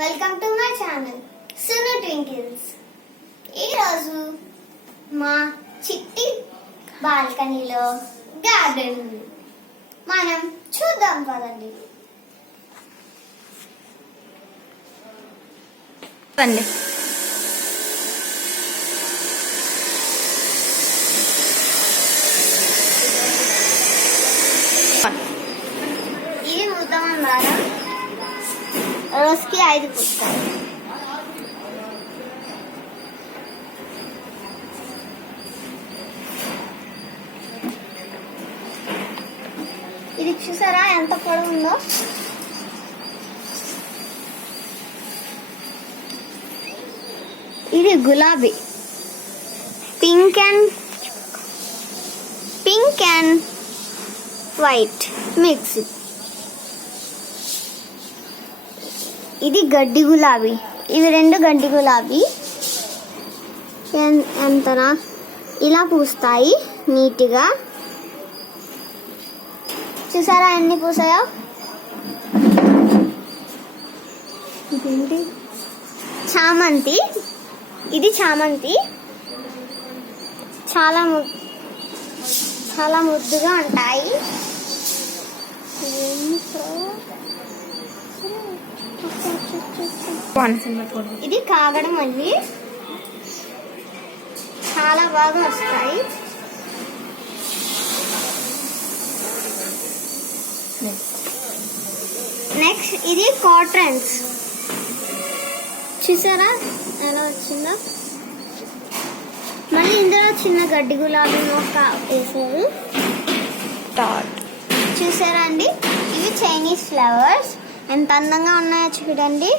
Welcome to my channel Sunu twinkles. ఈరోజు మా చిట్టి బాల్కనీలో గార్డెన్ ఉంది. మనం చూద్దాం పదండి. ఇది ముద్దమందారం, రోజుకి 5 పుష్పాలు. ఇది చూసారా ఎంత పొడవు ఉందో. ఇది గులాబీ, పింక్ అండ్ వైట్ మిక్స్. ఇది గడ్డి గులాబీ. ఇవి 2 గడ్డి గులాబీ. ఎంతనా ఇలా పూస్తాయి నీట్గా. చూసారా ఎన్ని పూసాయో. చామంతి, ఇది చామంతి చాలా ముద్దుగా ఉంటాయి. ఇది కాగడం మళ్ళీ చాలా బాగా వస్తాయి. నెక్స్ట్ ఇది కాట్రన్స్. చూసారా ఎలా వచ్చిందో. మళ్ళీ ఇందులో చిన్న గడ్డి గులాబీ మొక్క వేసారు. చూసారా అండి, ఇవి చైనీస్ ఫ్లవర్స్ ఎంత అందంగా ఉన్నాయో చూడండి.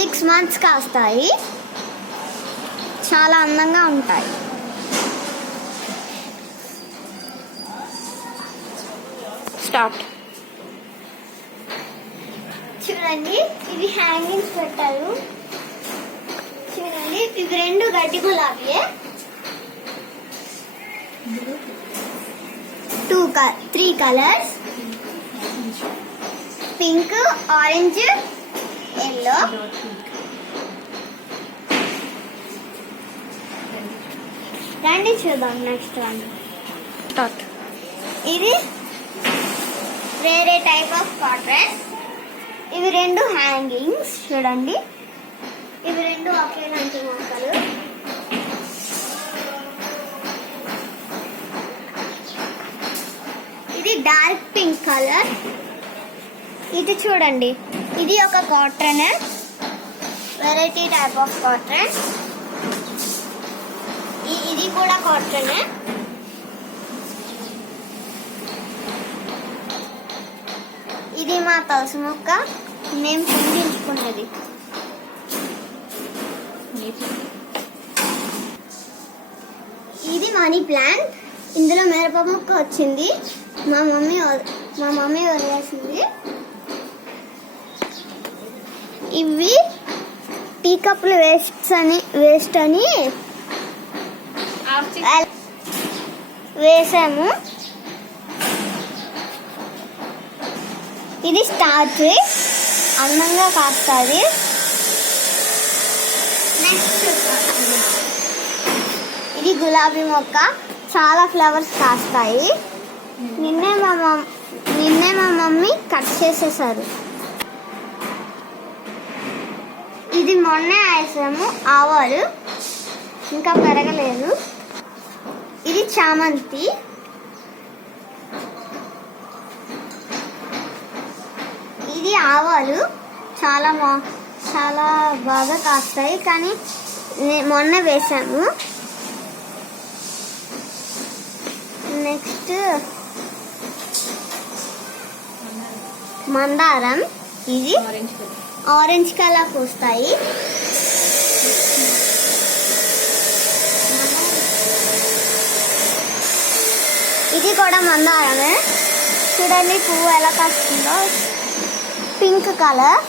6 months కాస్తాయి. చాలా అందంగా ఉంటాయి. స్టార్ట్. చూడండి ఇవి హ్యాంగింగ్స్ పెట్టారు. చూడండి ఇవి 2 గడ్డి గులాబీయే. 3 కలర్స్, పింక్, ఆరెంజ్, ఎల్లో. రండి చూద్దాం నెక్స్ట్ వన్. ఇది వేరే టైప్ ఆఫ్ కాటన్. ఇవి 2 హ్యాంగింగ్స్. చూడండి ఇవి 2 ఒకేలాంటి మొక్కలు. ఇది డార్క్ పింక్ కలర్. ఇది చూడండి, ఇది ఒక cotton, variety type of cotton. ఇది కూడా కాటన్. ఇది మా తులసి మొక్క, మేము పిండించుకున్నది. ఇది మనీ ప్లాంట్. ఇందులో మిరప మొక్క వచ్చింది. మా మమ్మీ వదిలేసింది. ఇవి టీ కప్పులు వేస్ట్ అని వేసాము. ఇది స్టార్ ట్రీ, అందంగా కాస్తుంది. ఇది గులాబీ మొక్క, చాలా ఫ్లవర్స్ కాస్తాయి. నిన్నే మా మమ్మీ కట్ చేసేసారు. ఇది మొన్నే వేసాము, ఆవాలు ఇంకా పెరగలేదు. ఇది చామంతి. ఇది ఆవాలు చాలా బాగా కాస్తాయి, కానీ మొన్న వేసాము. నెక్స్ట్ మందారం. ఇది ఆరెంజ్ కలర్ పూస్తాయి. ఇది కూడా మందారమే. చూడండి పువ్వు ఎలా కాస్తుందో. Pink colour.